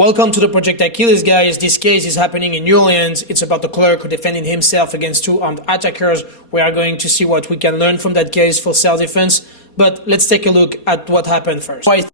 Welcome to the Project Achilles, guys. This case is happening in New Orleans. It's about the clerk who defended himself against two armed attackers. We are going to see what we can learn from that case for self-defense. But let's take a look at what happened first. I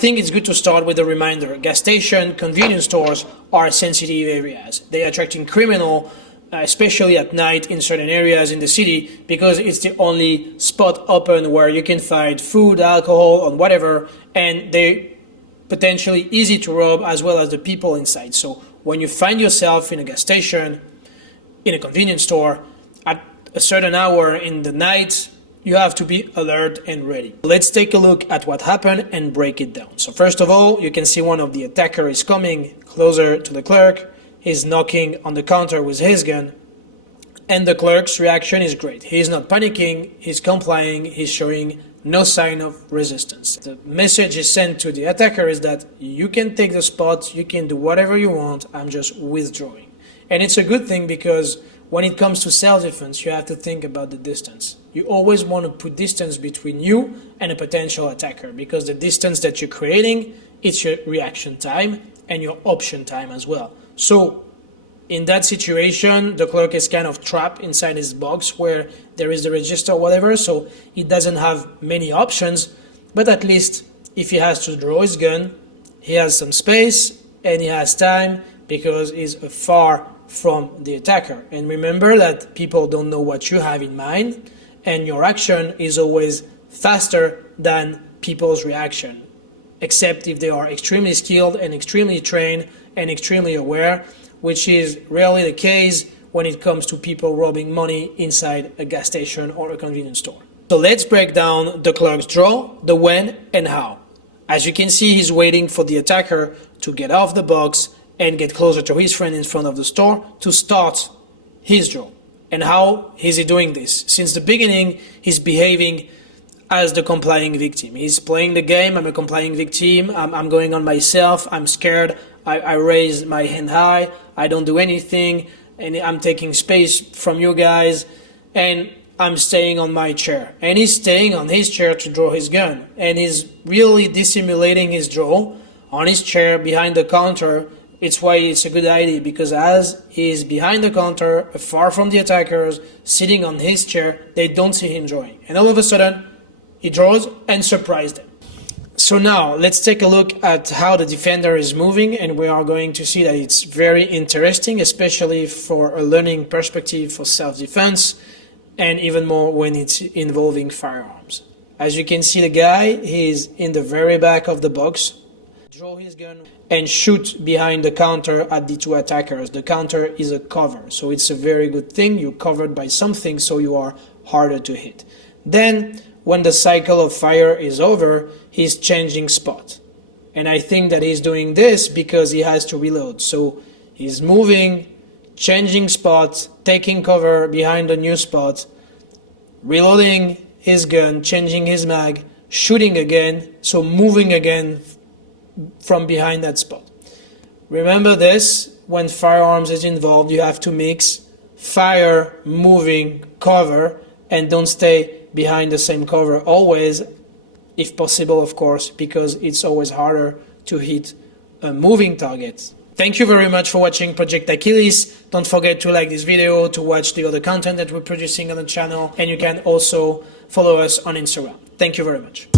think it's good to start with a reminder. Gas station, convenience stores are sensitive areas. They are attracting criminals, especially at night in certain areas in the city, because it's the only spot open where you can find food, alcohol, or whatever, and they're potentially easy to rob as well as the people inside. So when you find yourself in a gas station, in a convenience store, at a certain hour in the night, you have to be alert and ready. Let's take a look at what happened and break it down. So first of all, you can see one of the attackers is coming closer to the clerk. He's knocking on the counter with his gun. And the clerk's reaction is great. He's not panicking, he's complying, he's showing no sign of resistance. The message is sent to the attacker is that you can take the spot, you can do whatever you want, I'm just withdrawing. And it's a good thing because when it comes to self-defense, you have to think about the distance. You always want to put distance between you and a potential attacker, because the distance that you're creating, it's your reaction time and your option time as well. So in that situation, the clerk is kind of trapped inside his box where there is the register or whatever, so he doesn't have many options, but at least if he has to draw his gun, he has some space and he has time because he's far from the attacker. And remember that people don't know what you have in mind, and your action is always faster than people's reaction, except if they are extremely skilled and extremely trained and extremely aware, which is rarely the case when it comes to people robbing money inside a gas station or a convenience store. So let's break down the clerk's draw, the when and how. As you can see, he's waiting for the attacker to get off the box and get closer to his friend in front of the store to start his draw. And how is he doing this? Since the beginning, he's behaving as the complying victim. He's playing the game, I'm a complying victim, I'm going on myself, I'm scared, I raise my hand high, I don't do anything, and I'm taking space from you guys, and I'm staying on my chair. And he's staying on his chair to draw his gun. And he's really dissimulating his draw on his chair behind the counter. It's why it's a good idea, because as he is behind the counter, far from the attackers, sitting on his chair, they don't see him drawing. And all of a sudden, he draws and surprises them. So now, let's take a look at how the defender is moving, and we are going to see that it's very interesting, especially for a learning perspective for self-defense, and even more when it's involving firearms. As you can see, the guy, he's in the very back of the box, draw his gun and shoot behind the counter at the two attackers. The counter is a cover, so it's a very good thing. You're covered by something, so you are harder to hit. Then, when the cycle of fire is over, he's changing spot. And I think that he's doing this because he has to reload. So he's moving, changing spot, taking cover behind the new spot, reloading his gun, changing his mag, shooting again, so moving again from behind that spot. Remember this, when firearms is involved, you have to mix fire, moving, cover, and don't stay behind the same cover always, if possible, of course, because it's always harder to hit a moving target. Thank you very much for watching Project Achilles. Don't forget to like this video, to watch the other content that we're producing on the channel, and you can also follow us on Instagram. Thank you very much.